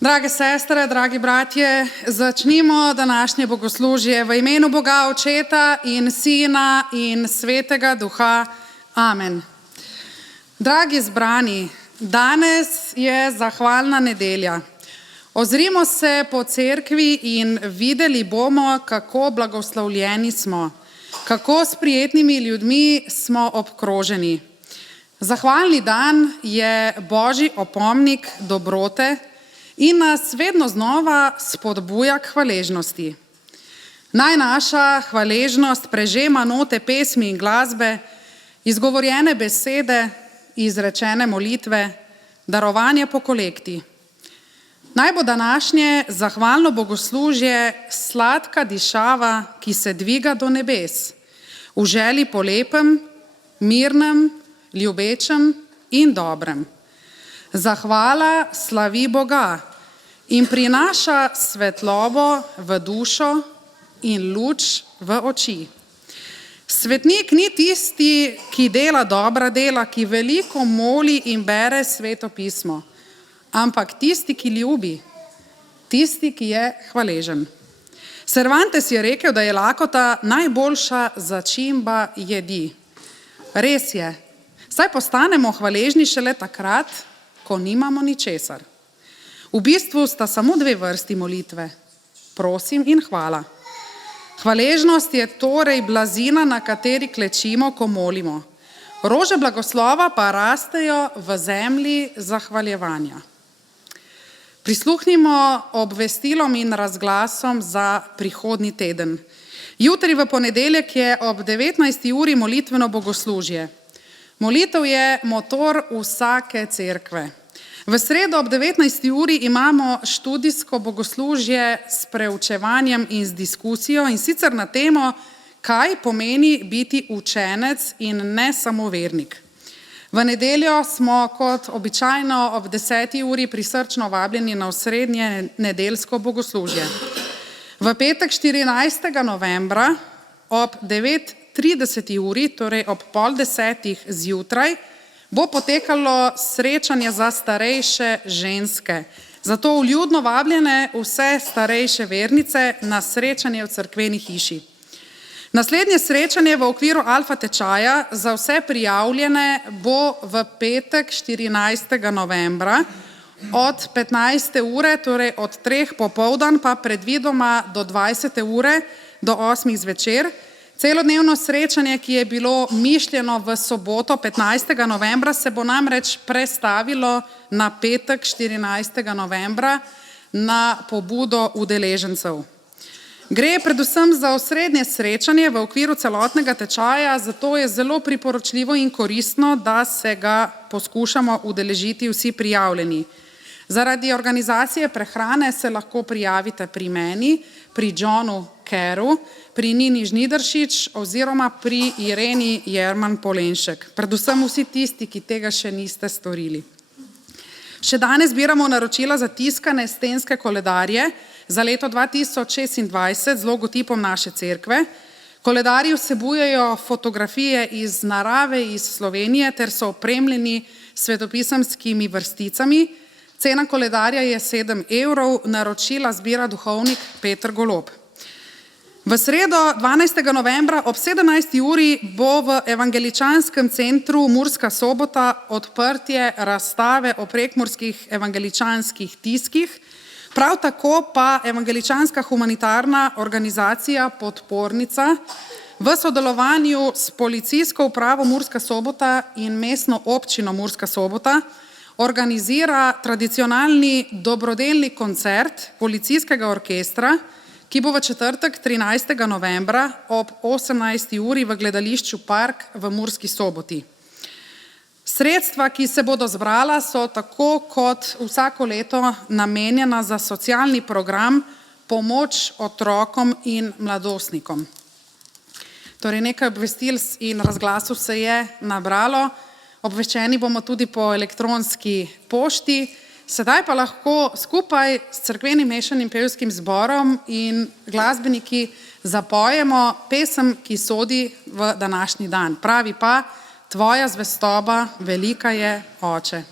Drage sestre, dragi bratje, začnimo današnje bogoslužje v imenu Boga Očeta in Sina in Svetega Duha. Amen. Dragi zbrani, danes je zahvalna nedelja. Ozrimo se po cerkvi in videli bomo, kako blagoslovljeni smo, kako s prijetnimi ljudmi smo obkroženi. Zahvalni dan je Božji opomnik dobrote in nas vedno znova spodbuja k hvaležnosti. Naj naša hvaležnost prežema note pesmi in glasbe, izgovorjene besede, izrečene molitve, darovanje po kolekti. Naj bo današnje zahvalno bogoslužje sladka dišava, ki se dviga do nebes, v želji po lepem, mirnem, ljubečem in dobrem. Zahvala slavi Boga in prinaša svetlobo v dušo in luč v oči. Svetnik ni tisti, ki dela dobra dela, ki veliko moli in bere Sveto pismo, ampak tisti, ki ljubi, tisti, ki je hvaležen. Cervantes je rekel, da je lakota najboljša začimba jedi. Res je, saj postanemo hvaležni šele takrat, ko nimamo ničesar. V bistvu sta samo dve vrsti molitve, prosim in hvala. Hvaležnost je torej blazina, na kateri klečimo, ko molimo. Rože blagoslova pa rastejo v zemlji zahvaljevanja. Prisluhnimo obvestilom in razglasom za prihodnji teden. Jutri v ponedeljek je ob 19. uri molitveno bogoslužje. Molitev je motor vsake cerkve. V sredo ob 19. uri imamo študijsko bogoslužje s preučevanjem in z diskusijo, in sicer na temo, kaj pomeni biti učenec in ne samo vernik. V nedeljo smo kot običajno ob 10. uri prisrčno vabljeni na osrednje nedeljsko bogoslužje. V petek 14. novembra ob 9:30 uri, torej ob 9:30 zjutraj, bo potekalo srečanje za starejše ženske. Zato vljudno vabljene vse starejše vernice na srečanje v cerkveni hiši. Naslednje srečanje v okviru alfa tečaja za vse prijavljene bo v petek 14. novembra od 15. ure, torej od 3 popoldan, pa predvidoma do 20. ure, do 8 zvečer. Celodnevno srečanje, ki je bilo mišljeno v soboto 15. novembra, se bo namreč prestavilo na petek 14. novembra na pobudo udeležencev. Gre predvsem za osrednje srečanje v okviru celotnega tečaja, zato je zelo priporočljivo in koristno, da se ga poskušamo udeležiti vsi prijavljeni. Zaradi organizacije prehrane se lahko prijavite pri meni, pri Johnu Keru, pri Nini Žnidaršič oziroma pri Ireni Jerman Polenšek. Predvsem vsi tisti, ki tega še niste storili. Še danes zbiramo naročila za tiskane stenske koledarje za leto 2026 z logotipom naše cerkve. Koledarji vsebujejo fotografije iz narave iz Slovenije ter so opremljeni svetopisemskimi vrsticami. Cena koledarja je 7 evrov, naročila zbira duhovnik Peter Golob. V sredo 12. novembra ob 17. uri bo v Evangeličanskem centru Murska Sobota odprtje razstave o prekmurskih evangeličanskih tiskih, prav tako pa Evangeličanska humanitarna organizacija Podpornica v sodelovanju s policijsko upravo Murska Sobota in mestno občino Murska Sobota organizira tradicionalni dobrodelni koncert policijskega orkestra, ki bo v četrtek 13. novembra ob 18. uri v gledališču Park v Murski Soboti. Sredstva, ki se bodo zbrala, so tako kot vsako leto namenjena za socialni program Pomoč otrokom in mladostnikom. Torej nekaj obvestil in razglasov se je nabralo, obveščeni bomo tudi po elektronski pošti. Sedaj pa lahko skupaj s cerkvenim mešanim pevskim zborom in glasbeniki zapojemo pesem, ki sodi v današnji dan. Pravi pa: Tvoja zvestoba velika je, Oče.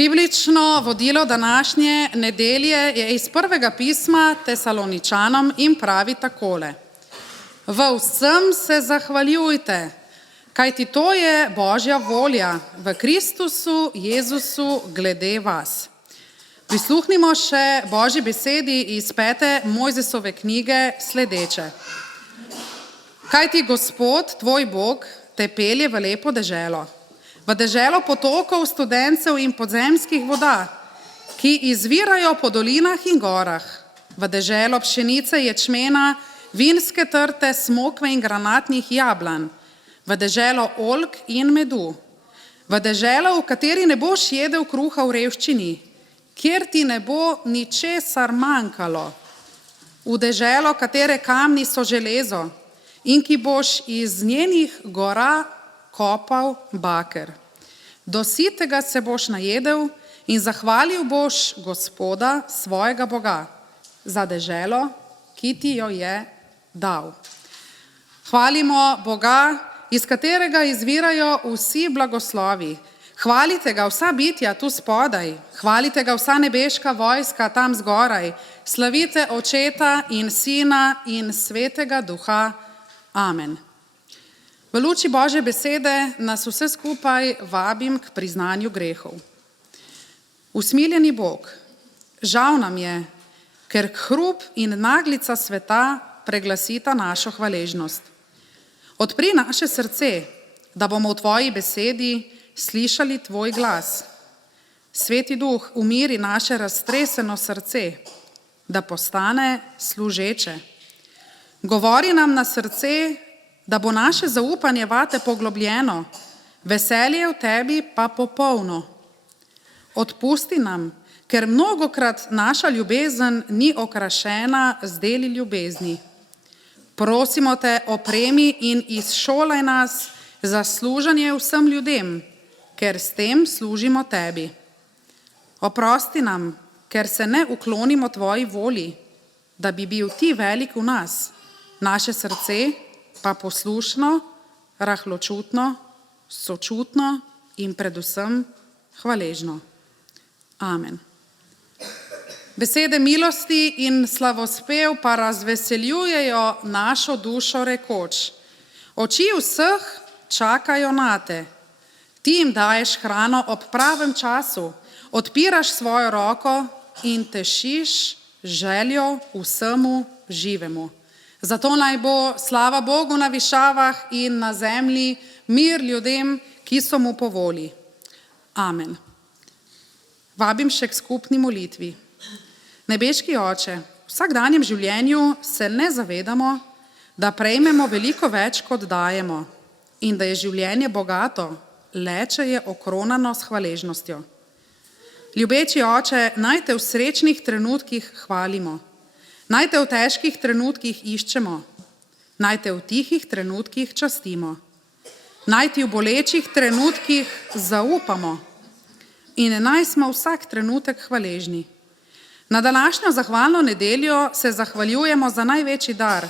Biblično vodilo današnje nedelje je iz prvega pisma Tesaloničanom in pravi takole. V vsem se zahvaljujte, kajti to je Božja volja v Kristusu Jezusu glede vas. Prisluhnimo še Božji besedi iz 5. Mojzesove knjige sledeče. Kajti Gospod, tvoj Bog, te pelje v lepo deželo, v deželo potokov, studencev in podzemskih voda, ki izvirajo po dolinah in gorah, v deželo pšenice, ječmena, vinske trte, smokve in granatnih jablan, v deželo oljk in medu, v deželo, v kateri ne boš jedel kruha v revščini, kjer ti ne bo ničesar manjkalo, v deželo, katere kamni so železo in ki boš iz njenih gora kopal baker. Do sitega se boš najedel in zahvalil boš Gospoda, svojega Boga, za deželo, ki ti jo je dal. Hvalimo Boga, iz katerega izvirajo vsi blagoslovi. Hvalite ga vsa bitja tu spodaj, hvalite ga vsa nebeška vojska tam zgoraj, slavite Očeta in Sina in Svetega Duha. Amen. V luči Božje besede nas vse skupaj vabim k priznanju grehov. Usmiljeni Bog, žal nam je, ker hrup in naglica sveta preglasita našo hvaležnost. Odpri naše srce, da bomo v tvoji besedi slišali tvoj glas. Sveti Duh, umiri naše raztreseno srce, da postane služeče. Govori nam na srce, da bo naše zaupanje vate poglobljeno, veselje v tebi pa popolno. Odpusti nam, ker mnogokrat naša ljubezen ni okrašena z deli ljubezni. Prosimo te, opremi in izšolaj nas za služenje vsem ljudem, ker s tem služimo tebi. Oprosti nam, ker se ne uklonimo tvoji volji, da bi bil ti velik v nas, naše srce pa poslušno, rahločutno, sočutno in predvsem hvaležno. Amen. Besede milosti in slavospev pa razveseljujejo našo dušo rekoč. Oči vseh čakajo nate. Ti jim daješ hrano ob pravem času, odpiraš svojo roko in tešiš željo vsemu živemu. Zato naj bo slava Bogu na višavah in na zemlji mir ljudem, ki so mu po volji. Amen. Vabim še k skupni molitvi. Nebeški Oče, v vsakdanjem življenju se ne zavedamo, da prejmemo veliko več, kot dajemo, in da je življenje bogato, le če je okronano s hvaležnostjo. Ljubeči Oče, naj te v srečnih trenutkih hvalimo. Naj te v težkih trenutkih iščemo, naj te v tihih trenutkih častimo, naj ti v bolečih trenutkih zaupamo in naj smo vsak trenutek hvaležni. Na današnjo zahvalno nedeljo se zahvaljujemo za največji dar,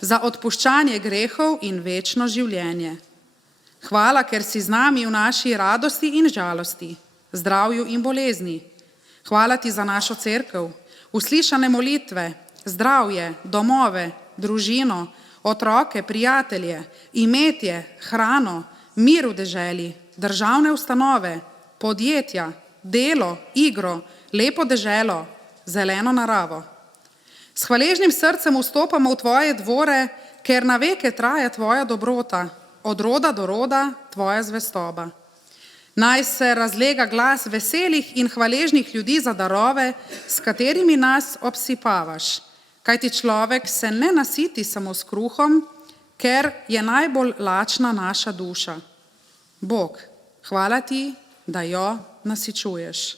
za odpuščanje grehov in večno življenje. Hvala, ker si z nami v naši radosti in žalosti, zdravju in bolezni. Hvala ti za našo cerkev, uslišane molitve, zdravje, domove, družino, otroke, prijatelje, imetje, hrano, mir v deželi, državne ustanove, podjetja, delo, igro, lepo deželo, zeleno naravo. S hvaležnim srcem vstopamo v tvoje dvore, ker na veke traja tvoja dobrota, od roda do roda tvoja zvestoba. Naj se razlega glas veselih in hvaležnih ljudi za darove, s katerimi nas obsipavaš, kajti človek se ne nasiti samo s kruhom, ker je najbolj lačna naša duša. Bog, hvala ti, da jo nasičuješ.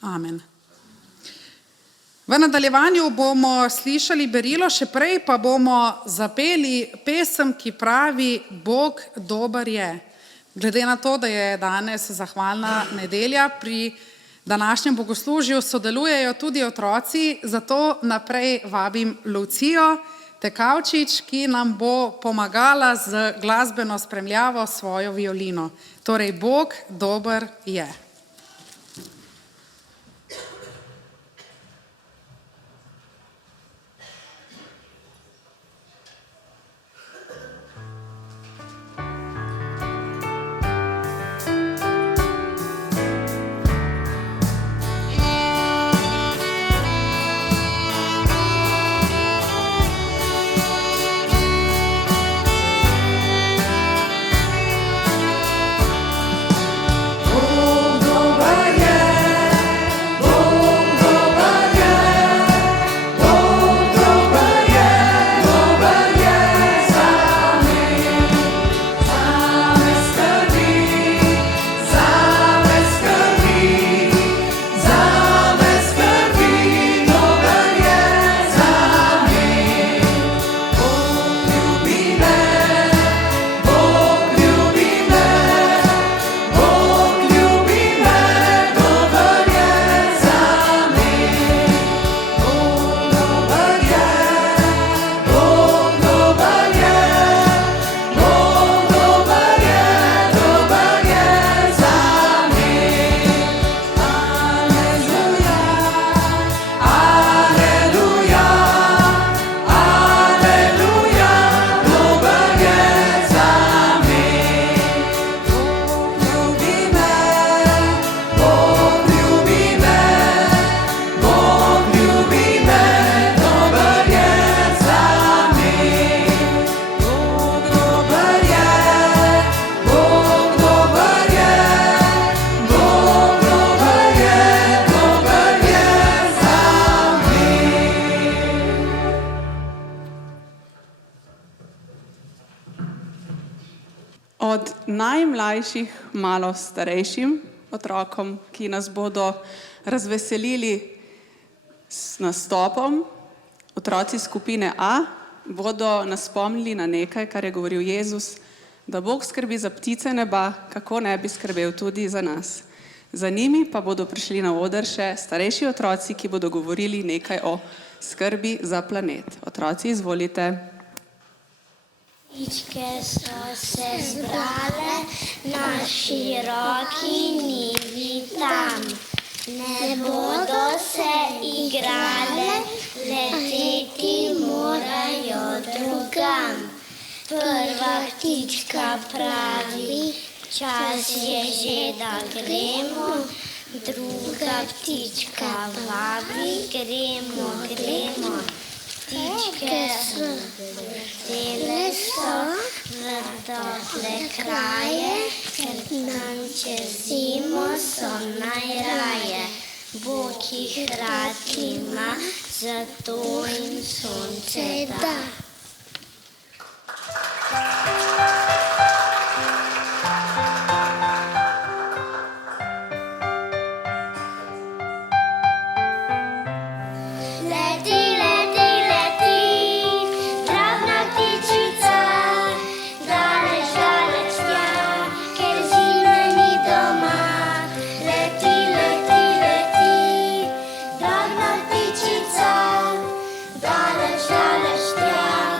Amen. V nadaljevanju bomo slišali berilo, še prej pa bomo zapeli pesem, ki pravi Bog dober je. Glede na to, da je danes zahvalna nedelja, pri današnjem bogoslužju sodelujejo tudi otroci, zato naprej vabim Lucijo Tekavčič, ki nam bo pomagala z glasbeno spremljavo svojo violino. Torej, Bog dober je. Od najmlajših malo starejšim otrokom, ki nas bodo razveselili s nastopom, otroci skupine A bodo nas spomnili na nekaj, kar je govoril Jezus, da Bog skrbi za ptice neba, kako ne bi skrbel tudi za nas. Za njimi pa bodo prišli na oder še starejši otroci, ki bodo govorili nekaj o skrbi za planet. Otroci, izvolite. Ptičke so se zbrale na široki njivi tam. Ne bodo se igrale, leteti morajo drugam. Prva ptička pravi, čas je že, da gremo. Druga ptička vabi, gremo, gremo. Ptičke so letele v tople kraje, ker nam čez zimo so najraje. Bog jih rad ima, zato jim sonce da. Daleč, daleč tja,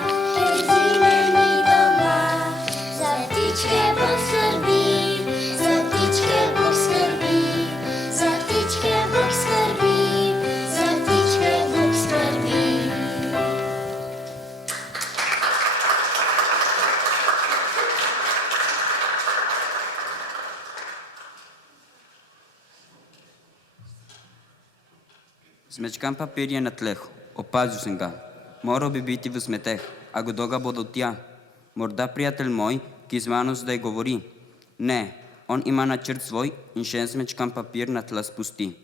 Смечкан papir je na tleh, opazil sem ga. Moral bi biti v smeteh, a kdo ga bo do tja? Morda prijatelj moj, ki z mano zdaj govori. Ne, on ima načrt svoj in še en smečkan papir na tla spusti.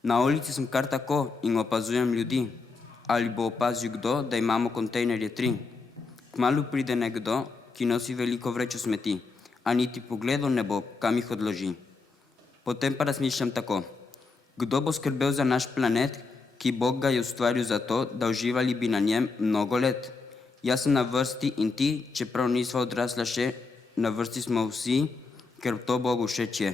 Na ulici sem kar tako in opazujem ljudi. Ali bo opazil kdo, da imamo kontejnerje 3? Kmalu pride nekdo, ki nosi veliko vrečo smeti, a niti pogledal ne bo, kam jih odloži. Potem pa razmišljam tako. Kdo bo skrbel za naš planet, ki Bog ga je ustvaril zato, da uživali bi na njem mnogo let? Jaz sem na vrsti in ti, čeprav nisva odrasla še, na vrsti smo vsi, ker to Bogu všeč je.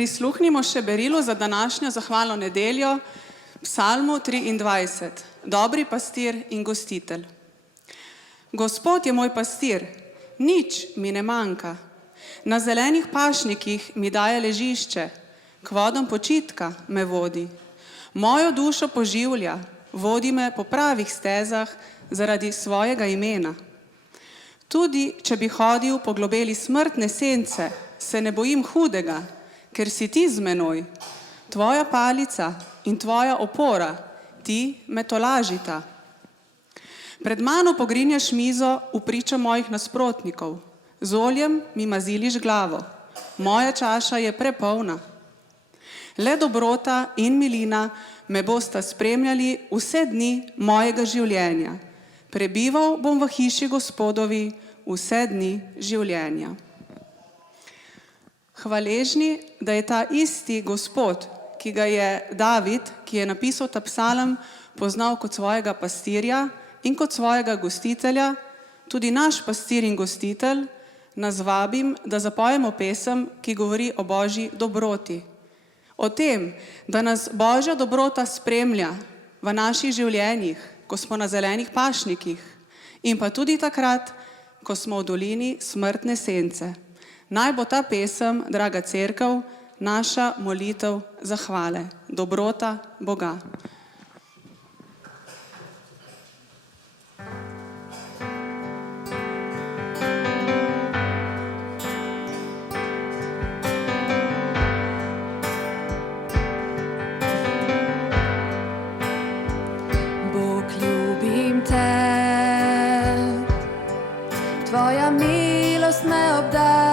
Prisluhnimo še berilu za današnjo zahvalno nedeljo, Psalmu 23, Dobri pastir in gostitelj. Gospod je moj pastir, nič mi ne manjka. Na zelenih pašnikih mi daje ležišče, k vodam počitka me vodi. Mojo dušo poživlja, vodi me po pravih stezah zaradi svojega imena. Tudi, če bi hodil po globeli smrtne sence, se ne bojim hudega, ker si ti z menoj. Tvoja palica in tvoja opora, ti me tolažita. Pred mano pogrinjaš mizo v pričo mojih nasprotnikov. Z oljem mi maziliš glavo. Moja čaša je prepolna. Le dobrota in milina me bosta spremljali vse dni mojega življenja. Prebival bom v hiši Gospodovi vse dni življenja. Hvaležni, da je ta isti Gospod, ki ga je David, ki je napisal ta psalm, poznal kot svojega pastirja in kot svojega gostitelja, tudi naš pastir in gostitelj, nas vabim, da zapojemo pesem, ki govori o Božji dobroti. O tem, da nas Božja dobrota spremlja v naših življenjih, ko smo na zelenih pašnikih in pa tudi takrat, ko smo v dolini smrtne sence. Naj bo ta pesem, draga cerkev, naša molitev zahvale. Dobrota Boga. Bog, ljubim te, tvoja milost me obdaja.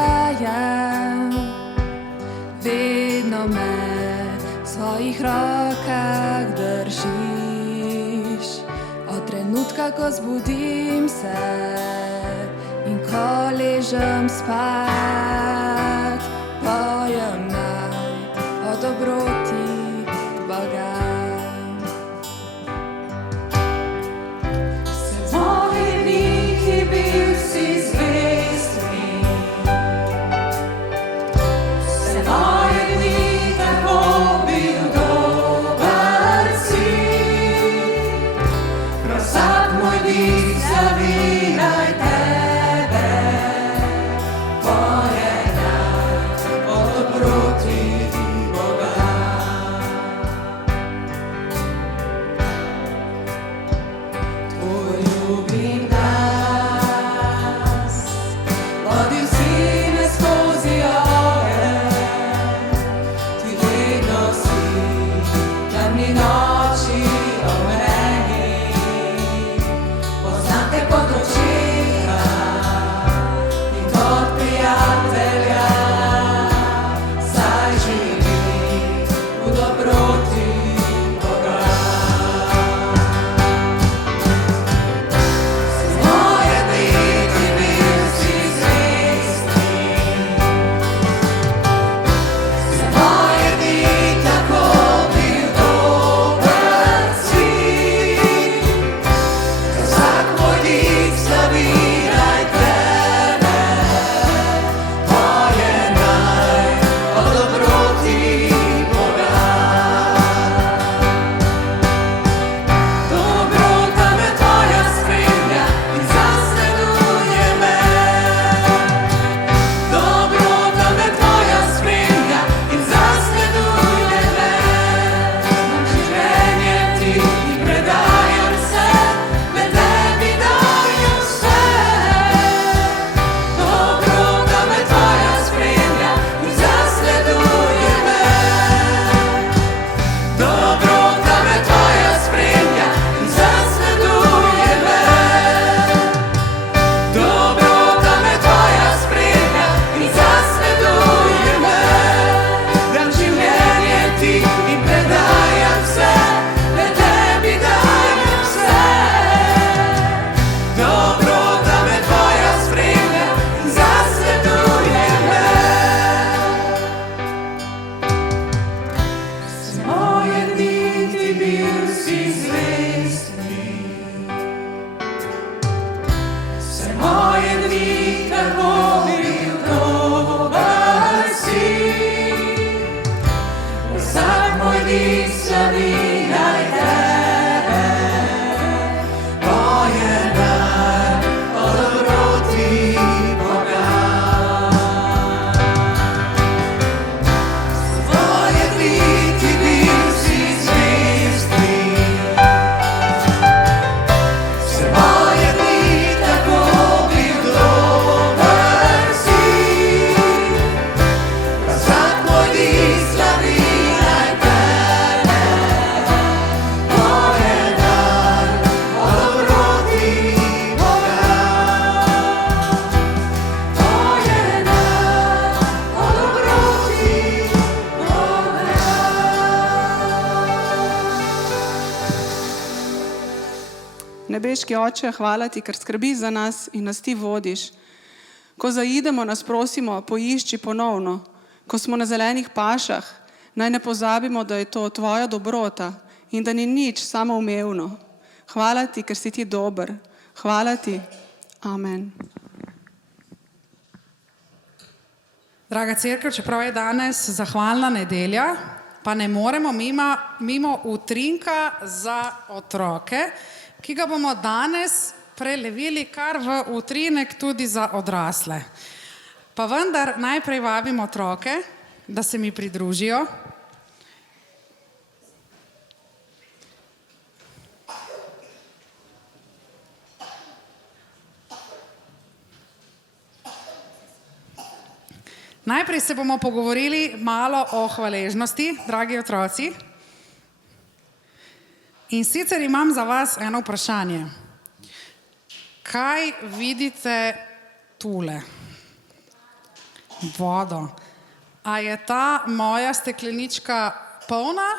Vedno me v svojih rokah držiš. Od trenutka, ko zbudim se in ko ležem spat, pojem naj o dobroti Boga. Moji dni bil si zvest mi, moje dni tako bil dober si. Prav vsak moj dih zaviraj tebe, poje ni tako bil dober si. Vsak moj dik slavi naj tebe, moje dar o dobroti Boga. Svoje kliki bil si zvest mi, se moje dni tako bil dober si. Vsak moj dik slavi naj tebe, moje dar o dobroti Boga. Moje dar o dobroti Boga. Nebeški Oče, hvala ti, ker skrbiš za nas in nas ti vodiš. Ko zaidemo, nas prosimo, poišči ponovno. Ko smo na zelenih pašah, naj ne pozabimo, da je to tvoja dobrota in da ni nič samoumevno. Hvala ti, ker si ti dober. Hvala ti. Amen. Draga cerkev, čeprav je danes zahvalna nedelja, pa ne moremo mimo utrinka za otroke, ki ga bomo danes prelevili kar v utrinek tudi za odrasle. Pa vendar najprej vabim otroke, da se mi pridružijo. Najprej se bomo pogovorili malo o hvaležnosti, dragi otroci. In sicer imam za vas eno vprašanje. Kaj vidite tule? Vodo. A je ta moja steklenička polna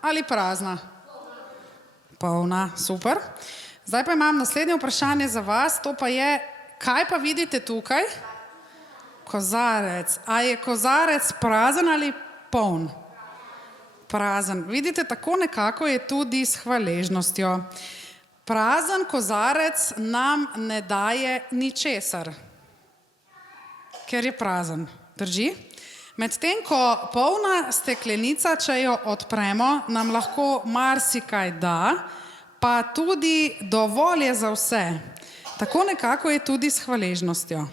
ali prazna? Polna, super. Zdaj pa imam naslednje vprašanje za vas, to pa je, kaj pa vidite tukaj? Kozarec. A je kozarec prazen ali poln? Prazen. Vidite, tako nekako je tudi s hvaležnostjo. Prazen kozarec nam ne daje ničesar, ker je prazen. Drži? Medtem ko polna steklenica, če jo odpremo, nam lahko marsikaj da, pa tudi dovolj je za vse. Tako nekako je tudi s hvaležnostjo.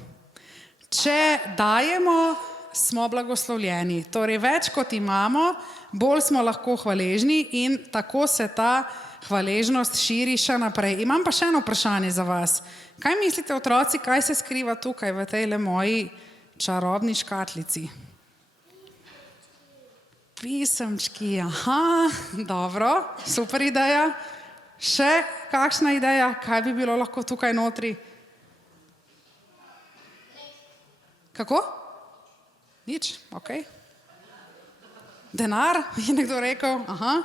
Če dajemo, smo blagoslovljeni. Torej, več kot imamo, bolj smo lahko hvaležni in tako se ta hvaležnost širi še naprej. Imam pa še eno vprašanje za vas. Kaj mislite, otroci, kaj se skriva tukaj v tejle moji čarobni škatlici? Pisemčki, aha, dobro, super ideja. Še kakšna ideja, kaj bi bilo lahko tukaj notri? Kako? Nič, okej. Denar, je nekdo rekel, aha.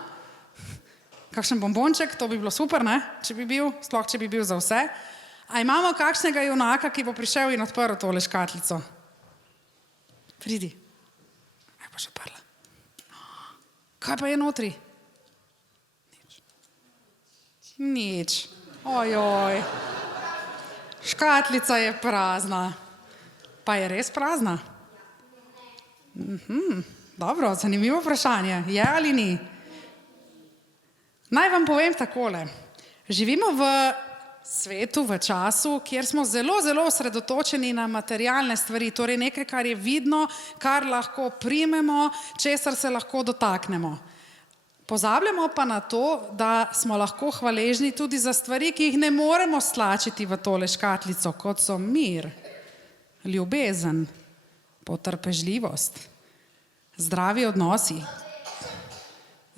Kakšen bombonček, to bi bilo super, ne? Če bi bil, sploh če bi bil za vse. A imamo kakšnega junaka, ki bo prišel in odprl tole škatlico? Pridi. Aj pa še prla. Kaj pa je notri? Nič. Nič. Ojoj. Škatlica je prazna. Pa je res prazna? Dobro, zanimivo vprašanje. Je ali ni? Naj vam povem takole. Živimo v svetu, v času, kjer smo zelo, zelo osredotočeni na materialne stvari, torej nekaj, kar je vidno, kar lahko primemo, česar se lahko dotaknemo. Pozabljamo pa na to, da smo lahko hvaležni tudi za stvari, ki jih ne moremo stlačiti v tole škatlico, kot so mir, ljubezen, potrpežljivost, zdravi odnosi.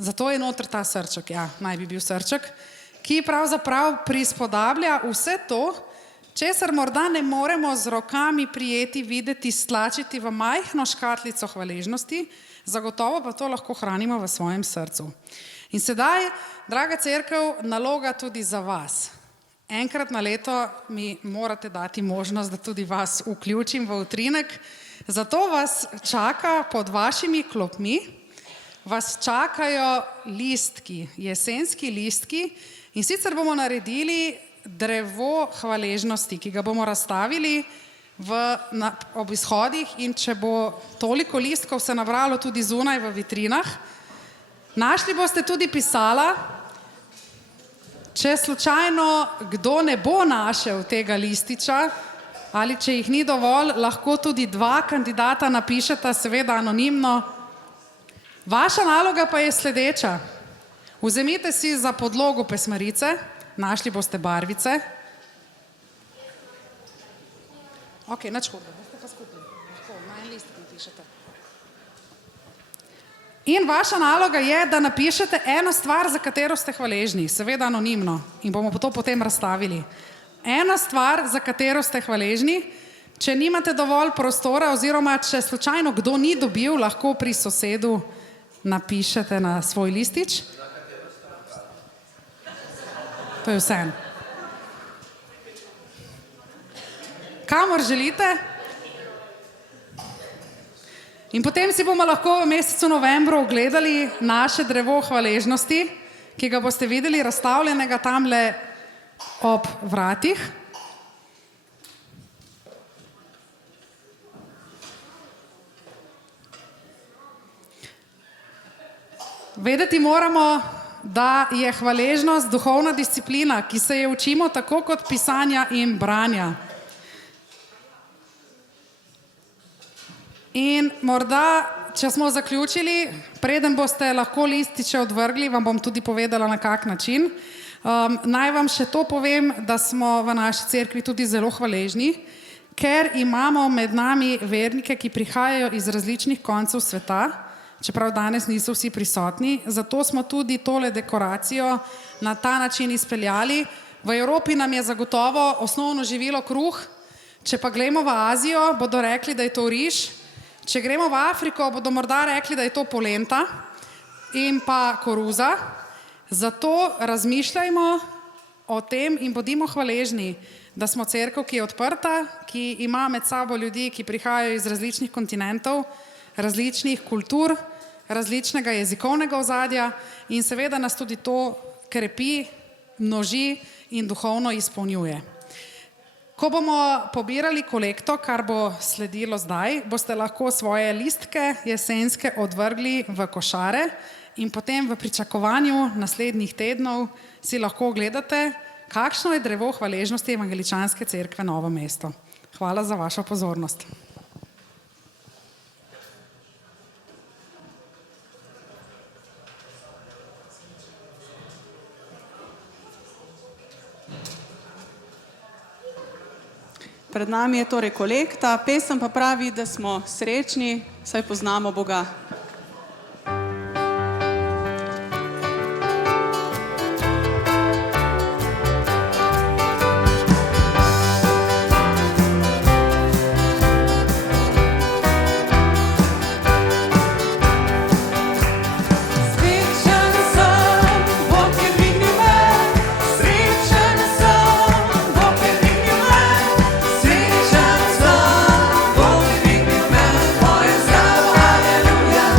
Zato je noter ta srček, ja, naj bi bil srček, ki pravzaprav prispodablja vse to, česar morda ne moremo z rokami prijeti, videti, stlačiti v majhno škatlico hvaležnosti, zagotovo pa to lahko hranimo v svojem srcu. In sedaj, draga cerkev, naloga tudi za vas. Enkrat na leto mi morate dati možnost, da tudi vas vključim v utrinek. Zato vas čaka pod vašimi klopmi, vas čakajo listki, jesenski listki, in sicer bomo naredili drevo hvaležnosti, ki ga bomo razstavili ob izhodih in če bo toliko listkov se nabralo tudi zunaj v vitrinah. Našli boste tudi pisala, če slučajno kdo ne bo našel tega lističa ali če jih ni dovolj, lahko tudi 2 kandidata napišeta, seveda anonimno. Vaša naloga pa je sledeča. Vzemite si za podlogo pesmarice, našli boste barvice. Ok, nič hudega, boste pa skupaj. Tako, na en listek napišete. In vaša naloga je, da napišete eno stvar, za katero ste hvaležni, seveda anonimno, in bomo to potem razstavili. Ena stvar, za katero ste hvaležni, če nimate dovolj prostora oziroma če slučajno kdo ni dobil, lahko pri sosedu napišete na svoj listič. To je vse. Kamor želite. In potem si bomo lahko v mesecu novembru ogledali naše drevo hvaležnosti, ki ga boste videli razstavljenega tamle ob vratih. Vedeti moramo, da je hvaležnost duhovna disciplina, ki se je učimo tako kot pisanja in branja. In morda, če smo zaključili, preden boste lahko lističe odvrgli, vam bom tudi povedala, na kak način. Naj vam še to povem, da smo v naši cerkvi tudi zelo hvaležni, ker imamo med nami vernike, ki prihajajo iz različnih koncev sveta, čeprav danes niso vsi prisotni, zato smo tudi tole dekoracijo na ta način izpeljali. V Evropi nam je zagotovo osnovno živilo kruh, če pa gremo v Azijo, bodo rekli, da je to riž, če gremo v Afriko, bodo morda rekli, da je to polenta in pa koruza. Zato razmišljajmo o tem in bodimo hvaležni, da smo cerkev, ki je odprta, ki ima med sabo ljudi, ki prihajajo iz različnih kontinentov, različnih kultur, različnega jezikovnega ozadja in seveda nas tudi to krepi, množi in duhovno izpolnjuje. Ko bomo pobirali kolekto, kar bo sledilo zdaj, boste lahko svoje listke jesenske odvrgli v košare in potem v pričakovanju naslednjih tednov si lahko ogledate, kakšno je drevo hvaležnosti Evangeličanske cerkve Novo mesto. Hvala za vašo pozornost. Pred nami je torej kolekta, pesem pa pravi, da smo srečni, saj poznamo Boga. Srečen sem, Bog je dvignil me, moje zdravo, aleluja.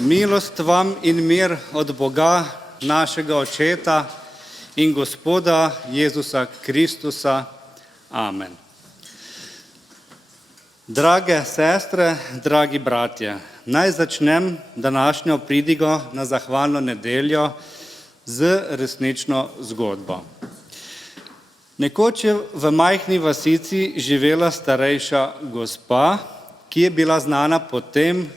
Milost vam in mir od Boga, našega Očeta in Gospoda Jezusa Kristusa. Amen. Drage sestre, dragi bratje, naj začnem današnjo pridigo na zahvalno nedeljo z resnično zgodbo. Nekoč je v majhni vasici živela starejša gospa, ki je bila znana po tem,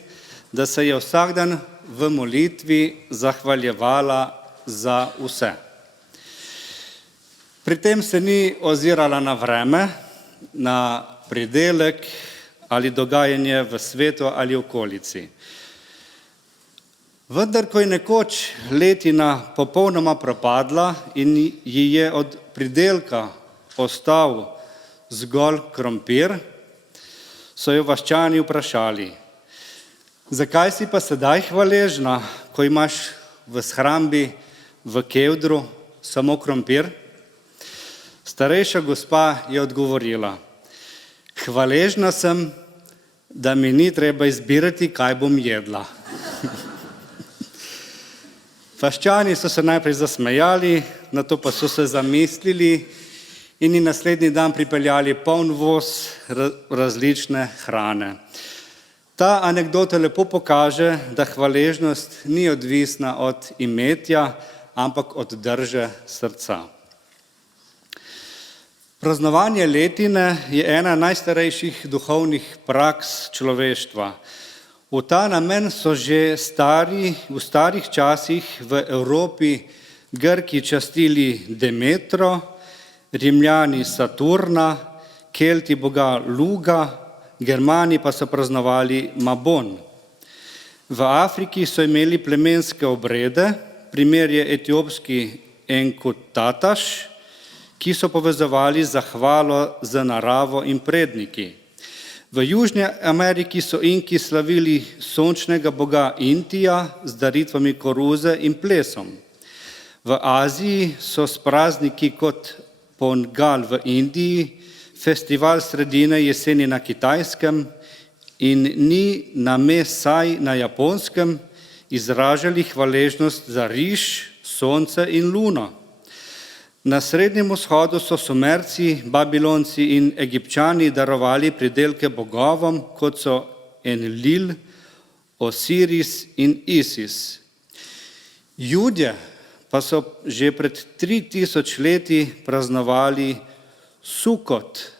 da se je vsak dan v molitvi zahvaljevala za vse. Pri tem se ni ozirala na vreme, na pridelek ali dogajanje v svetu ali okolici. Vendar, ko je nekoč letina popolnoma propadla in ji je od pridelka ostal zgolj krompir, so jo vaščani vprašali: zakaj si pa sedaj hvaležna, ko imaš v shrambi, v kevdru samo krompir? Starejša gospa je odgovorila: hvaležna sem, da mi ni treba izbirati, kaj bom jedla. Vaščani so se najprej zasmejali, nato pa so se zamislili in ji naslednji dan pripeljali poln voz različne hrane. Ta anekdota lepo pokaže, da hvaležnost ni odvisna od imetja, ampak od drže srca. Praznovanje letine je ena najstarejših duhovnih praks človeštva. V ta namen so že v starih časih v Evropi Grki častili Demetro, Rimljani Saturna, Kelti boga Luga, Germani pa so praznovali Mabon. V Afriki so imeli plemenske obrede, primer je etiopski Enkutataš, ki so povezovali zahvalo za naravo in predniki. V Južni Ameriki so Inki slavili sončnega boga Intija z daritvami koruze in plesom. V Aziji so s prazniki kot Pongal v Indiji, festival sredine jeseni na Kitajskem in Ni Name Sai na Japonskem izražali hvaležnost za riž, sonce in luno. Na Srednjem vzhodu so Sumerci, Babilonci in Egipčani darovali pridelke bogovom, kot so Enlil, Osiris in Isis. Judje pa so že pred 3000 leti praznovali Sukot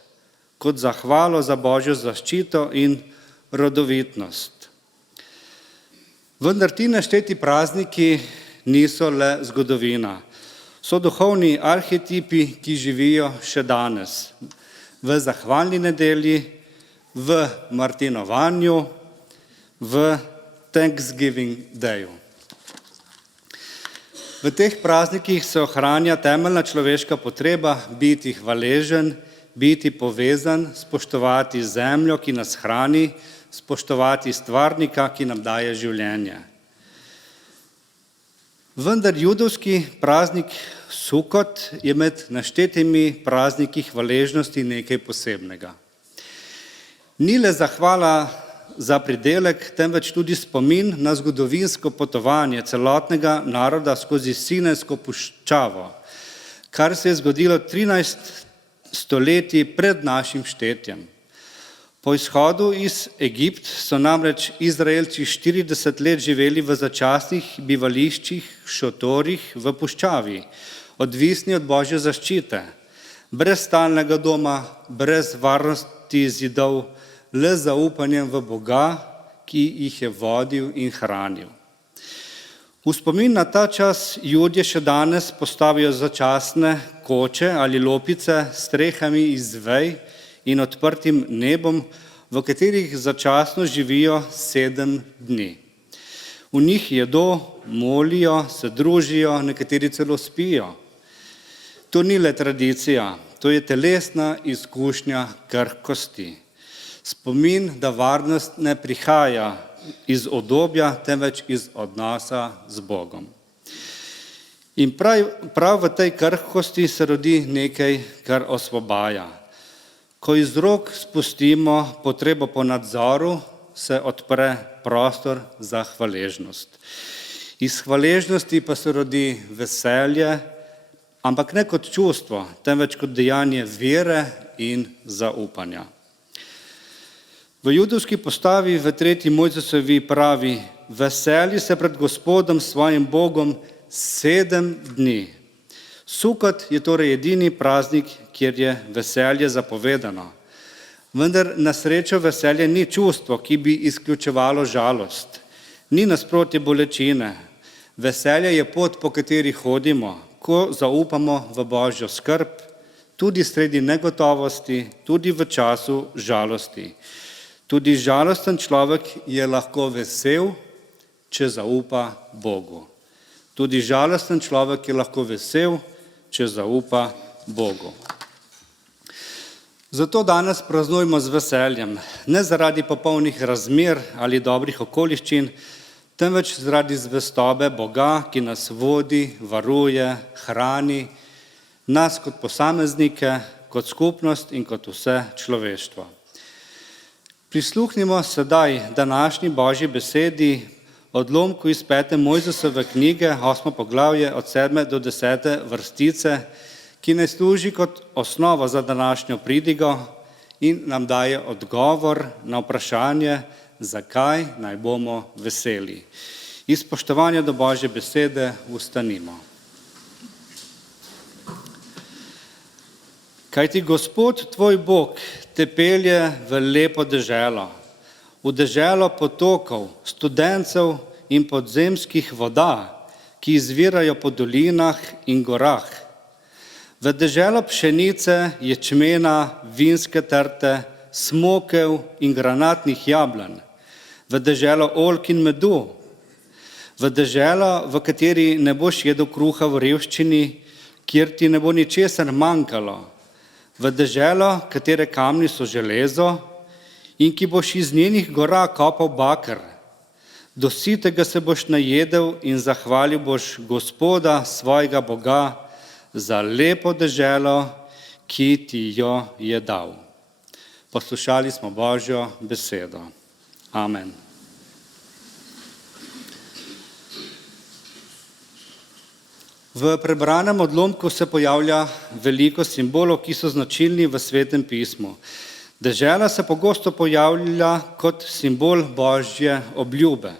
kot zahvalo za Božjo zaščito in rodovitnost. Vendar ti našteti prazniki niso le zgodovina. So duhovni arhetipi, ki živijo še danes. V zahvalni nedelji, v martinovanju, v Thanksgiving Dayu. V teh praznikih se ohranja temeljna človeška potreba biti hvaležen, biti povezan, spoštovati zemljo, ki nas hrani, spoštovati stvarnika, ki nam daje življenje. Vendar judovski praznik Sukot je med naštetimi prazniki hvaležnosti nekaj posebnega. Ni le zahvala za pridelek, temveč tudi spomin na zgodovinsko potovanje celotnega naroda skozi Sinajsko puščavo, kar se je zgodilo 13 stoletij pred našim štetjem. Po izhodu iz Egipta so namreč Izraelci 40 let živeli v začasnih bivališčih, šotorih v puščavi, odvisni od Božje zaščite, brez stalnega doma, brez varnosti zidov, le zaupanjem v Boga, ki jih je vodil in hranil. V spomin na ta čas Judje še danes postavijo začasne koče ali lopice s strehami iz vej in odprtim nebom, v katerih začasno živijo 7 dni. V njih jedo, molijo, se družijo, nekateri celo spijo. To ni le tradicija, to je telesna izkušnja krhkosti. Spomin, da varnost ne prihaja iz obdobja, temveč iz odnosa z Bogom. In prav v tej krhkosti se rodi nekaj, kar osvobaja. Ko iz rok spustimo potrebo po nadzoru, se odpre prostor za hvaležnost. Iz hvaležnosti pa se rodi veselje, ampak ne kot čustvo, temveč kot dejanje vere in zaupanja. V judovski postavi v 3. Mojzesovi pravi: veseli se pred Gospodom svojim Bogom 7 dni. Sukot je torej edini praznik, kjer je veselje zapovedano. Vendar na srečo veselje ni čustvo, ki bi izključevalo žalost. Ni nasprotje bolečine. Veselje je pot, po kateri hodimo, ko zaupamo v Božjo skrb, tudi sredi negotovosti, tudi v času žalosti. Tudi žalosten človek je lahko vesel, če zaupa Bogu. Tudi žalosten človek je lahko vesel, če zaupa Bogu. Zato danes praznujemo z veseljem, ne zaradi popolnih razmer ali dobrih okoliščin, temveč zaradi zvestobe Boga, ki nas vodi, varuje, hrani, nas kot posameznike, kot skupnost in kot vse človeštvo. Prisluhnimo sedaj današnji Božji besedi, odlomku iz 5. Mojzesove knjige, 8. poglavje od 7. do 10. vrstice, ki naj služi kot osnova za današnjo pridigo in nam daje odgovor na vprašanje, zakaj naj bomo veseli. Iz spoštovanja do Božje besede vstanimo. Kajti Gospod tvoj Bog te pelje v lepo deželo, v deželo potokov, studencev in podzemskih voda, ki izvirajo po dolinah in gorah. V deželo pšenice, ječmena, vinske trte, smokev in granatnih jablan, v deželo oljk in medu, v deželo, v kateri ne boš jedel kruha v revščini, kjer ti ne bo ničesar manjkalo, v deželo, katere kamni so železo in ki boš iz njenih gora kopal baker. Do sitega se boš najedel in zahvalil boš Gospoda, svojega Boga, za lepo deželo, ki ti jo je dal. Poslušali smo Božjo besedo. Amen. V prebranem odlomku se pojavlja veliko simbolov, ki so značilni v Svetem pismu. Dežela se pogosto pojavlja kot simbol Božje obljube.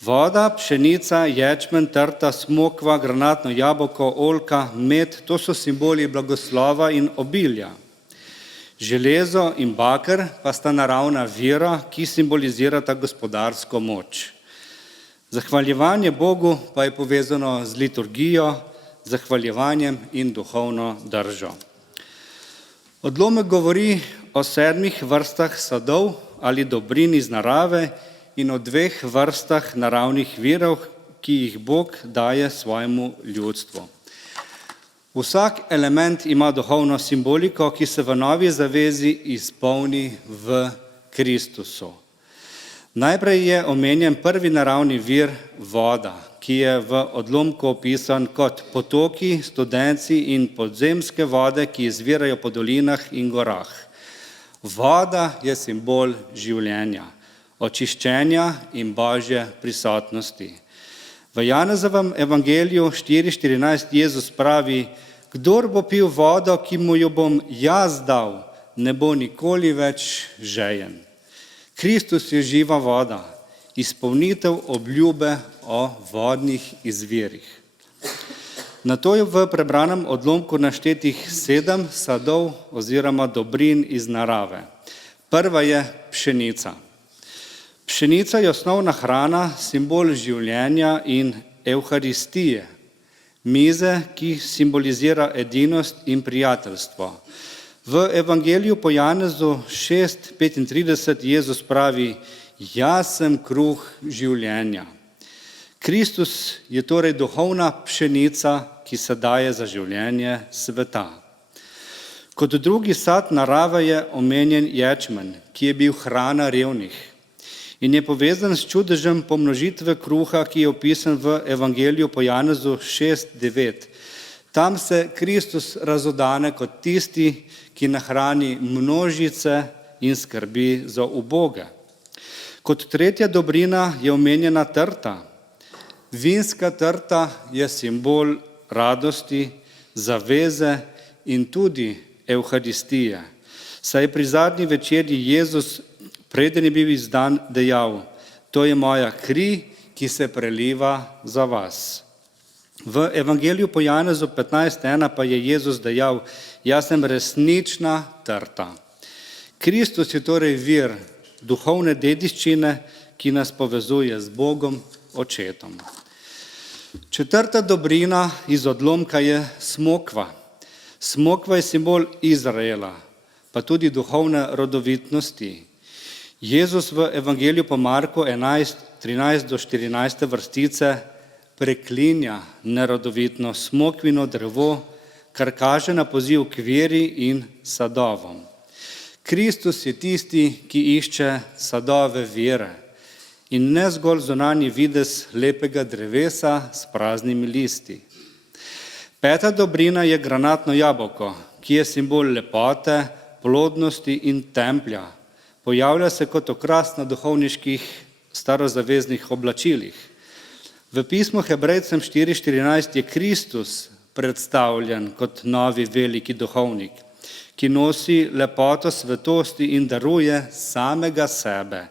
Voda, pšenica, ječmen, trta, smokva, granatno jabolko, oljka, med, to so simboli blagoslova in obilja. Železo in baker pa sta naravna vira, ki simbolizirata gospodarsko moč. Zahvaljevanje Bogu pa je povezano z liturgijo, zahvaljevanjem in duhovno držo. Odlomek govori o 7 vrstah sadov ali dobrin iz narave in o 2 vrstah naravnih virov, ki jih Bog daje svojemu ljudstvu. Vsak element ima duhovno simboliko, ki se v novi zavezi izpolni v Kristusu. Najprej je omenjen prvi naravni vir voda, ki je v odlomku opisan kot potoki, studenci in podzemske vode, ki izvirajo po dolinah in gorah. Voda je simbol življenja, očiščenja in Božje prisotnosti. V Janezovem evangeliju 4:14 Jezus pravi: kdor bo pil vodo, ki mu jo bom jaz dal, ne bo nikoli več žejen. Kristus je živa voda, izpolnitev obljube o vodnih izvirih. Nato je v prebranem odlomku naštetih 7 sadov oziroma dobrin iz narave. Prva je pšenica. Pšenica je osnovna hrana, simbol življenja in evharistije, mize, ki simbolizira edinost in prijateljstvo. V evangeliju po Janezu 6:35 Jezus pravi: jaz sem kruh življenja. Kristus je torej duhovna pšenica, ki se daje za življenje sveta. Kot drugi sad narave je omenjen ječmen, ki je bil hrana revnih in je povezan s čudežem pomnožitve kruha, ki je opisan v evangeliju po Janezu 6:9. Tam se Kristus razodane kot tisti, ki nahrani množice in skrbi za uboge. Kot tretja dobrina je omenjena trta. Vinska trta je simbol radosti, zaveze in tudi evharistije. Saj je pri zadnji večerji Jezus, preden je bil izdan, dejal: to je moja kri, ki se preliva za vas. V Evangeliju po Janezu 15.1 pa je Jezus dejal: jaz sem resnična trta. Kristus je torej vir duhovne dediščine, ki nas povezuje z Bogom, Očetom. Četrta dobrina iz odlomka je smokva. Smokva je simbol Izraela, pa tudi duhovne rodovitnosti. Jezus v Evangeliju po Marku 11.13-14 vrstice preklinja nerodovitno smokvino drevo, kar kaže na poziv k veri in sadovom. Kristus je tisti, ki išče sadove vere in ne zgolj zunanji videz lepega drevesa s praznimi listi. Peta dobrina je granatno jabolko, ki je simbol lepote, plodnosti in templja. Pojavlja se kot okras na duhovniških starozaveznih oblačilih. V pismu Hebrejcem 4.14 je Kristus predstavljen kot novi veliki duhovnik, ki nosi lepoto svetosti in daruje samega sebe,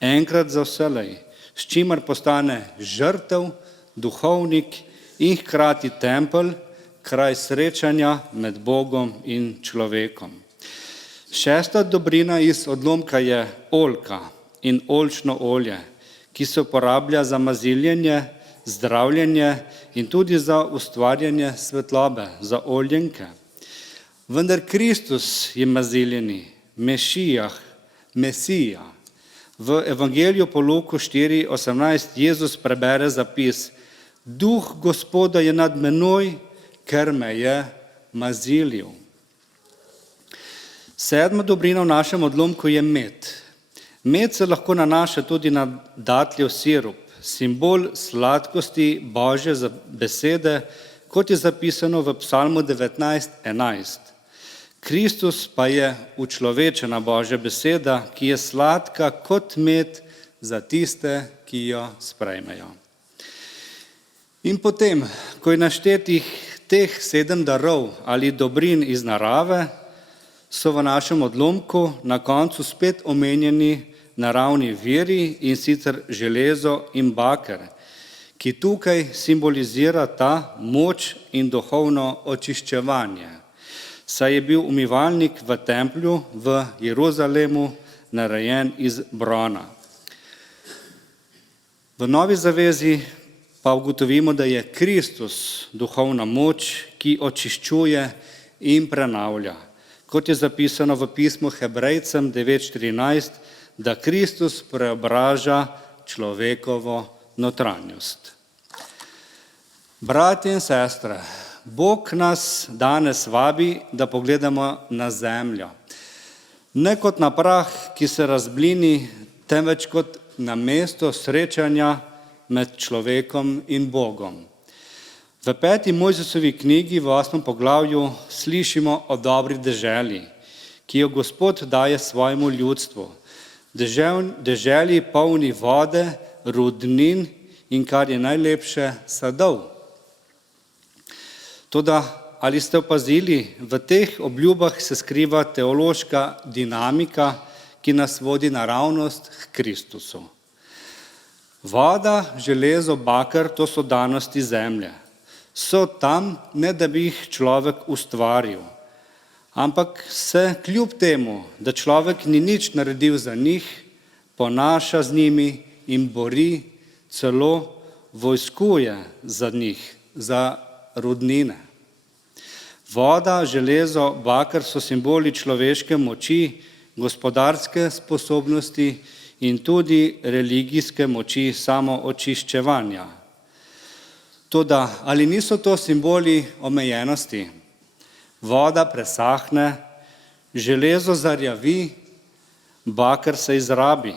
enkrat za vselej, s čimer postane žrtev, duhovnik in hkrati tempelj, kraj srečanja med Bogom in človekom. Šesta dobrina iz odlomka je oljka in oljčno olje, ki se uporablja za maziljenje, zdravljenje in tudi za ustvarjanje svetlobe, za oljenke. Vendar Kristus je maziljeni, Mesija. V Evangeliju po Luku 4.18 Jezus prebere zapis: Duh Gospoda je nad menoj, ker me je mazilil. Sedma dobrina v našem odlomku je med. Med se lahko nanaša tudi na datljev sirup, simbol sladkosti Božje besede, kot je zapisano v Psalmu 19.11. Kristus pa je učlovečena Božja beseda, ki je sladka kot med za tiste, ki jo sprejmejo. In potem, ko je naštetih teh 7 darov ali dobrin iz narave, so v našem odlomku na koncu spet omenjeni naravni viri, in sicer železo in baker, ki tukaj simbolizira ta moč in duhovno očiščevanje, saj je bil umivalnik v templju v Jeruzalemu narejen iz brona. V Novi zavezi pa ugotovimo, da je Kristus duhovna moč, ki očiščuje in prenavlja, kot je zapisano v pismu Hebrejcem 9.14, da Kristus preobraža človekovo notranjost. Bratje in sestre, Bog nas danes vabi, da pogledamo na zemljo. Ne kot na prah, ki se razblini, temveč kot na mesto srečanja med človekom in Bogom. V 5. Mojzesovi knjigi v 8. poglavju slišimo o dobri deželi, ki jo Gospod daje svojemu ljudstvu. Deželi polni vode, rudnin in, kar je najlepše, sadov. Toda ali ste opazili, v teh obljubah se skriva teološka dinamika, ki nas vodi naravnost k Kristusu. Voda, železo, baker, to so danosti zemlje. So tam, ne da bi jih človek ustvaril, ampak se kljub temu, da človek ni nič naredil za njih, ponaša z njimi in bori, celo vojskuje za njih, za rudnine. Voda, železo, baker so simboli človeške moči, gospodarske sposobnosti in tudi religijske moči samoočiščevanja. Toda ali niso to simboli omejenosti? Voda presahne, železo zarjavi, baker se izrabi.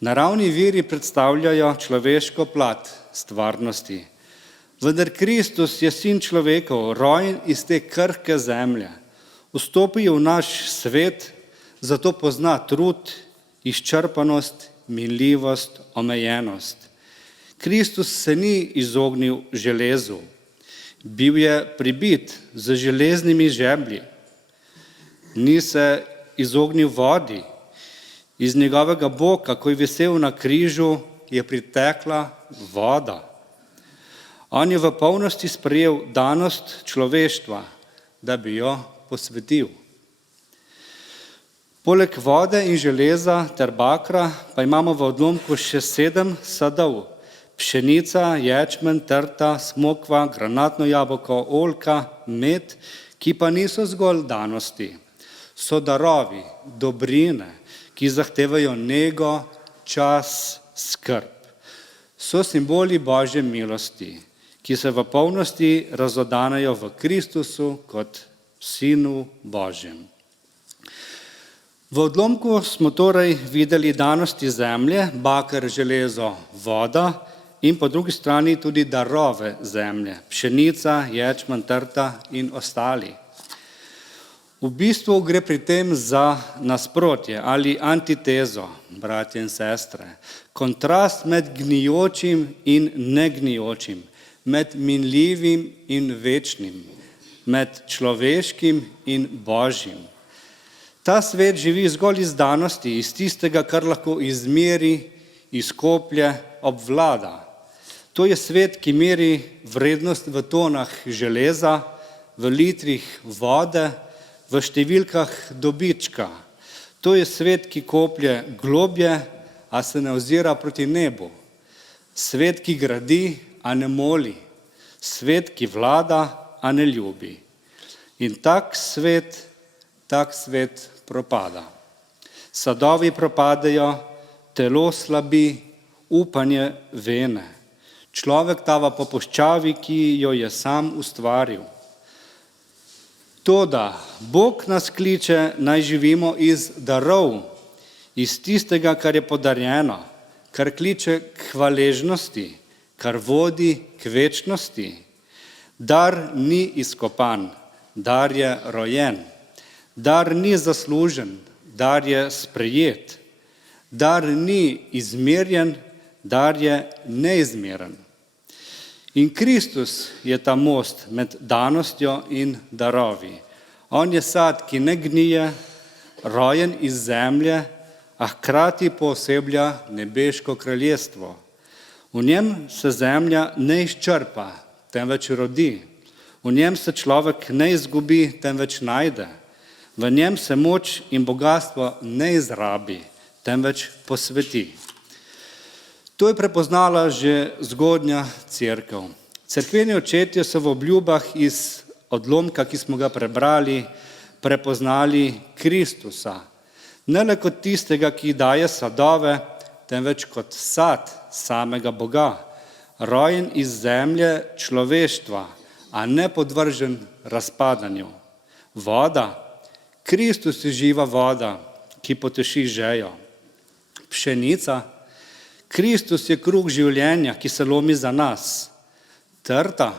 Naravni viri predstavljajo človeško plat stvarnosti. Vendar Kristus je sin človekov, rojen iz te krhke zemlje. Vstopil je v naš svet, zato pozna trud izčrpanost, minljivost, omejenost. Kristus se ni izognil železu, bil je pribit z železnimi žeblji, ni se izognil vodi, iz njegovega boka, ko je visel na križu, je pritekla voda. On je v polnosti sprejel danost človeštva, da bi jo posvetil. Poleg vode in železa ter bakra pa imamo v odlomku še 7 sadov. Pšenica, ječmen, trta, smokva, granatno jabolko, oljka, med, ki pa niso zgolj danosti. So darovi, dobrine, ki zahtevajo nego, čas, skrb. So simboli Božje milosti, ki se v polnosti razodanejo v Kristusu kot Sinu Božjem. V odlomku smo torej videli danosti zemlje, baker, železo, voda in po drugi strani tudi darove zemlje, pšenica, ječmen, trta in ostali. V bistvu gre pri tem za nasprotje ali antitezo, bratje in sestre, kontrast med gnijočim in negnijočim, med minljivim in večnim, med človeškim in božjim. Ta svet živi zgolj iz danosti, iz tistega, kar lahko izmeri, izkoplje, obvlada. To je svet, ki meri vrednost v tonah železa, v litrih vode, v številkah dobička. To je svet, ki koplje globje, a se ne ozira proti nebu. Svet, ki gradi, a ne moli. Svet, ki vlada, a ne ljubi. In tak svet propada. Sadovi propadejo, telo slabi, upanje vene. Človek tava po puščavi, ki jo je sam ustvaril. Toda Bog nas kliče, naj živimo iz darov, iz tistega, kar je podarjeno, kar kliče k hvaležnosti, kar vodi k večnosti. Dar ni izkopan, dar je rojen. Dar ni zaslužen, dar je sprejet. Dar ni izmerjen, dar je neizmeren. In Kristus je ta most med danostjo in darovi. On je sad, ki ne gnije, rojen iz zemlje, a hkrati pooseblja nebeško kraljestvo. V njem se zemlja ne izčrpa, temveč rodi. V njem se človek ne izgubi, temveč najde. V njem se moč in bogatstvo ne izrabi, temveč posveti. To je prepoznala že zgodnja cerkev. Cerkveni očetje so v obljubah iz odlomka, ki smo ga prebrali, prepoznali Kristusa. Ne le kot tistega, ki daje sadove, temveč kot sad samega Boga, rojen iz zemlje človeštva, a ne podvržen razpadanju. Voda, Kristus je živa voda, ki poteši žejo. Pšenica, Kristus je kruh življenja, ki se lomi za nas. Trta,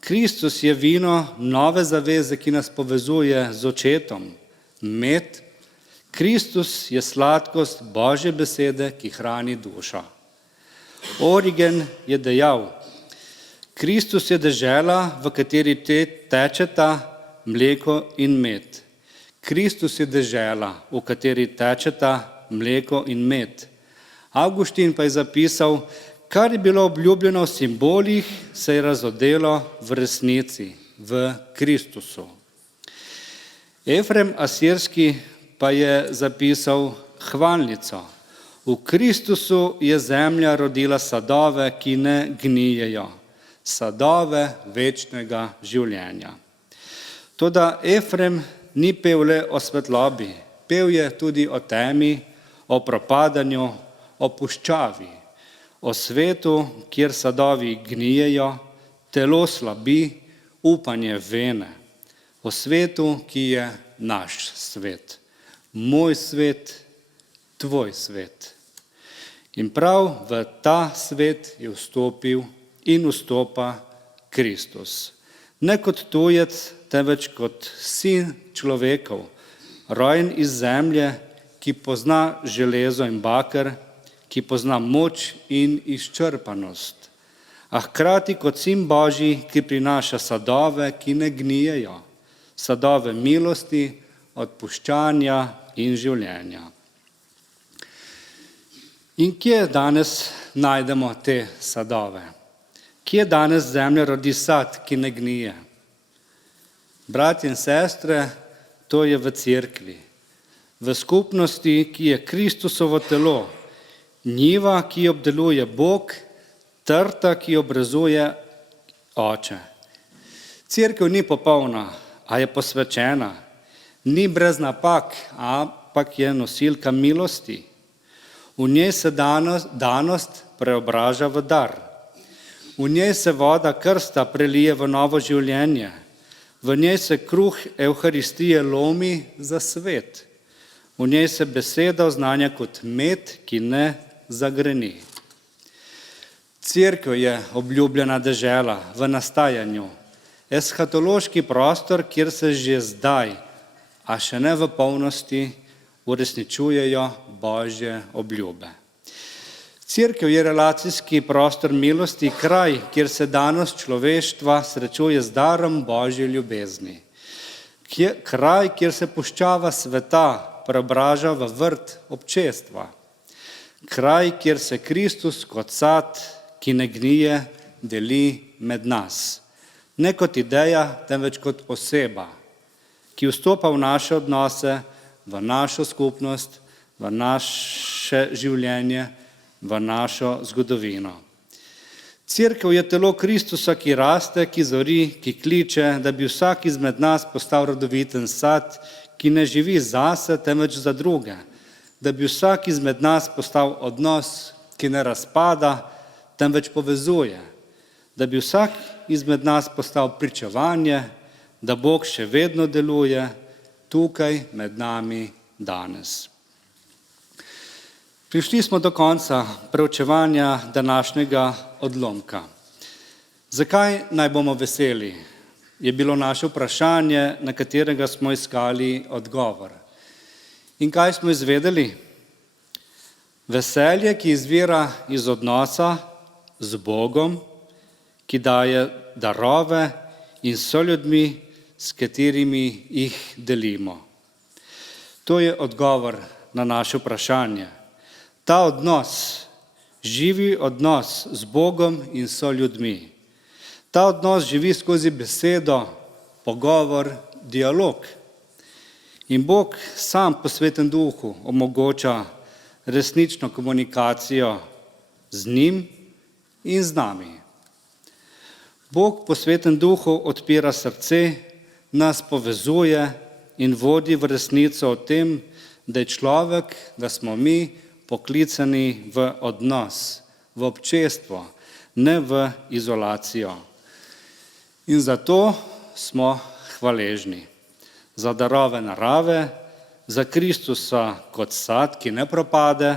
Kristus je vino nove zaveze, ki nas povezuje z očetom. Med, Kristus je sladkost Božje besede, ki hrani dušo. Origen je dejal, Kristus je dežela, v kateri tečeta mleko in med. Kristus je dežela, v kateri tečeta mleko in med. Avguštin pa je zapisal, kar je bilo obljubljeno v simbolih, se je razodelo v resnici, v Kristusu. Efrem Asirski pa je zapisal hvalnico. V Kristusu je zemlja rodila sadove, ki ne gnijejo, sadove večnega življenja. Toda Efrem ni pel le o svetlobi, pel je tudi o temi, o propadanju, o puščavi, o svetu, kjer sadovi gnijejo, telo slabi, upanje vene, o svetu, ki je naš svet, moj svet, tvoj svet. In prav v ta svet je vstopil in vstopa Kristus. Ne kot tujec, temveč kot sin človekov, rojen iz zemlje, ki pozna železo in baker, ki pozna moč in izčrpanost, a hkrati kot sin Božji, ki prinaša sadove, ki ne gnijejo, sadove milosti, odpuščanja in življenja. In kje danes najdemo te sadove? Kje danes zemlja rodi sad, ki ne gnije? Bratje in sestre, to je v cerkvi, v skupnosti, ki je Kristusovo telo, njiva, ki jo obdeluje Bog, trta, ki jo obrezuje Oče. Cerkev ni popolna, a je posvečena, ni brez napak, ampak je nosilka milosti. V njej se danost preobraža v dar. V njej se voda krsta prelije v novo življenje. V njej se kruh Evharistije lomi za svet. V njej se beseda oznanja kot med, ki ne zagreni. Cerkev je obljubljena dežela v nastajanju, eshatološki prostor, kjer se že zdaj, a še ne v polnosti, uresničujejo Božje obljube. Cerkev je relacijski prostor milosti, kraj, kjer se danost človeštva srečuje z darom Božje ljubezni. Kraj, kjer se puščava sveta preobraža v vrt občestva. Kraj, kjer se Kristus kot sad, ki ne gnije, deli med nas. Ne kot ideja, temveč kot oseba, ki vstopa v naše odnose, v našo skupnost, v naše življenje, v našo zgodovino. Cerkev je telo Kristusa, ki raste, ki zori, ki kliče, da bi vsak izmed nas postal rodoviten sad, ki ne živi zase, temveč za druge, da bi vsak izmed nas postal odnos, ki ne razpada, temveč povezuje, da bi vsak izmed nas postal pričevanje, da Bog še vedno deluje tukaj med nami danes. Prišli smo do konca preučevanja današnjega odlomka. Zakaj naj bomo veseli? Je bilo naše vprašanje, na katerega smo iskali odgovor. In kaj smo izvedeli? Veselje, ki izvira iz odnosa z Bogom, ki daje darove in soljudmi, s katerimi jih delimo. To je odgovor na naše vprašanje. Ta odnos, živi odnos z Bogom in soljudmi. Ta odnos živi skozi besedo, pogovor, dialog. In Bog sam po Svetem Duhu omogoča resnično komunikacijo z njim in z nami. Bog po Svetem Duhu odpira srce, nas povezuje in vodi v resnico o tem, da je človek, da smo mi poklicani v odnos, v občestvo, ne v izolacijo. In zato smo hvaležni za darove narave, za Kristusa kot sad, ki ne propade,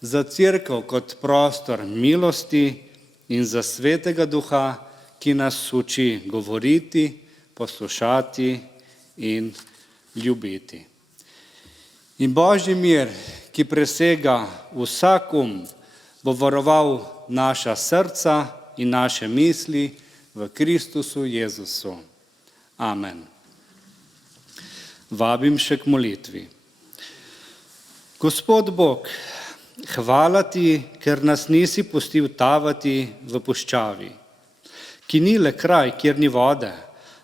za cerkev kot prostor milosti in za Svetega Duha, ki nas uči govoriti, poslušati in ljubiti. In Božji mir, ki presega vsak bo varoval naša srca in naše misli v Kristusu Jezusu. Amen. Vabim še k molitvi. Gospod Bog, hvala ti, ker nas nisi pustil tavati v puščavi, ki ni le kraj, kjer ni vode,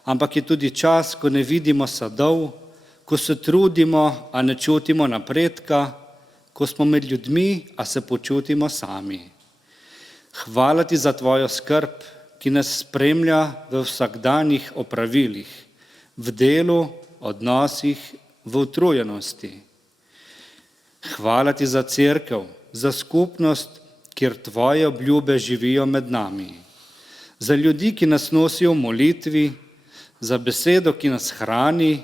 ampak je tudi čas, ko ne vidimo sadov, ko se trudimo, a ne čutimo napredka, ko smo med ljudmi, a se počutimo sami. Hvala ti za tvojo skrb, ki nas spremlja v vsakdanjih opravilih, v delu, odnosih, v utrujenosti. Hvala ti za cerkev, za skupnost, kjer tvoje obljube živijo med nami. Za ljudi, ki nas nosijo v molitvi, za besedo, ki nas hrani,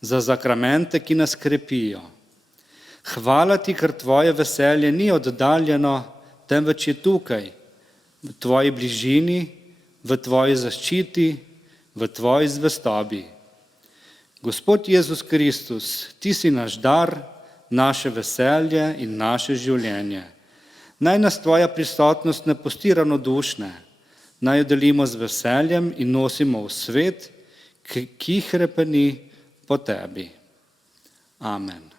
za zakramente, ki nas krepijo. Hvala ti, ker tvoje veselje ni oddaljeno, temveč je tukaj, v tvoji bližini, v tvoji zaščiti, v tvoji zvestobi. Gospod Jezus Kristus, ti si naš dar, naše veselje in naše življenje. Naj nas tvoja prisotnost ne pusti ravnodušne, naj jo delimo z veseljem in nosimo v svet, ki hrepeni po tebi. Amen.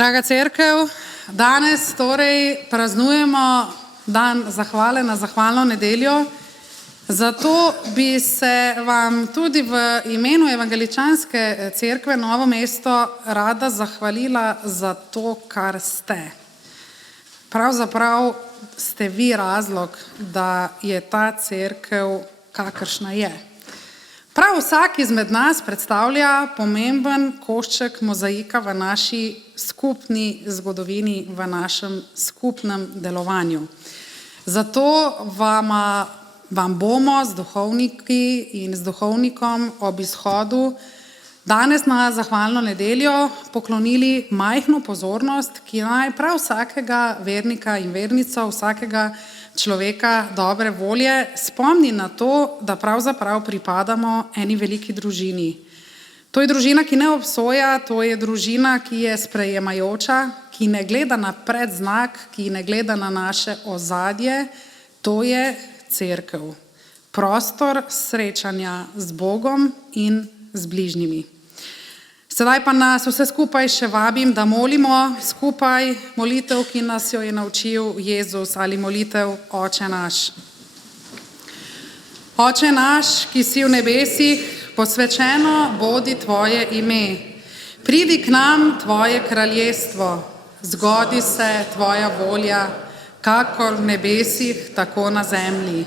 Draga cerkev, danes torej praznujemo dan zahvale na zahvalno nedeljo. Zato bi se vam tudi v imenu Evangeličanske cerkve Novo mesto rada zahvalila za to, kar ste. Pravzaprav ste vi razlog, da je ta cerkev kakršna je. Prav vsak izmed nas predstavlja pomemben košček mozaika v naši skupni zgodovini, v našem skupnem delovanju. Zato vam bomo z duhovniki in z duhovnikom ob izhodu danes na zahvalno nedeljo poklonili majhno pozornost, ki naj prav vsakega vernika in vernico, vsakega človeka dobre volje spomni na to, da pravzaprav pripadamo eni veliki družini. To je družina, ki ne obsoja, to je družina, ki je sprejemajoča, ki ne gleda na predznak, ki ne gleda na naše ozadje. To je cerkev, prostor srečanja z Bogom in z bližnjimi. Sedaj pa nas vse skupaj še vabim, da molimo skupaj molitev, ki nas jo je naučil Jezus, ali molitev Oče naš. Oče naš, ki si v nebesih, posvečeno bodi tvoje ime. Pridi k nam tvoje kraljestvo, zgodi se tvoja volja, kakor v nebesih, tako na zemlji.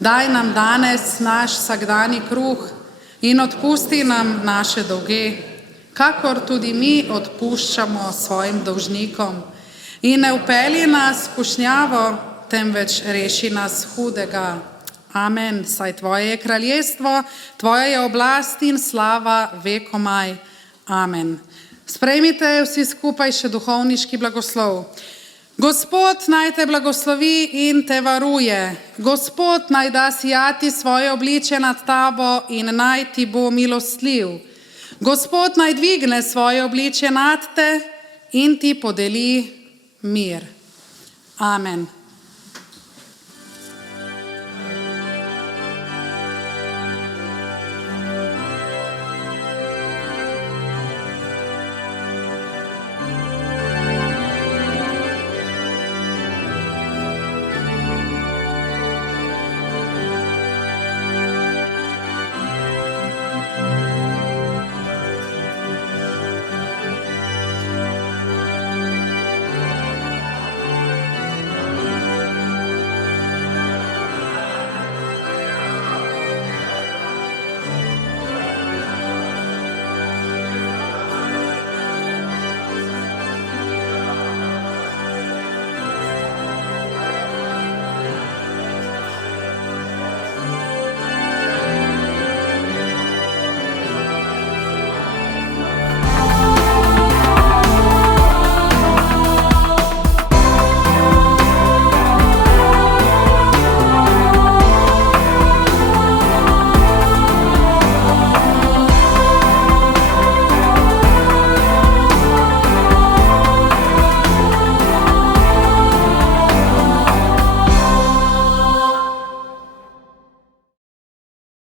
Daj nam danes naš vsakdani kruh in odpusti nam naše dolge, kakor tudi mi odpuščamo svojim dolžnikom. In ne vpelji nas v skušnjavo, temveč reši nas hudega. Amen. Saj tvoje je kraljestvo, tvoja je oblast in slava vekomaj. Amen. Sprejmite vsi skupaj še duhovniški blagoslov. Gospod naj te blagoslovi in te varuje. Gospod naj da sijati svoje obličje nad tabo in naj ti bo milostljiv. Gospod naj dvigne svoje obličje nad te in ti podeli mir. Amen.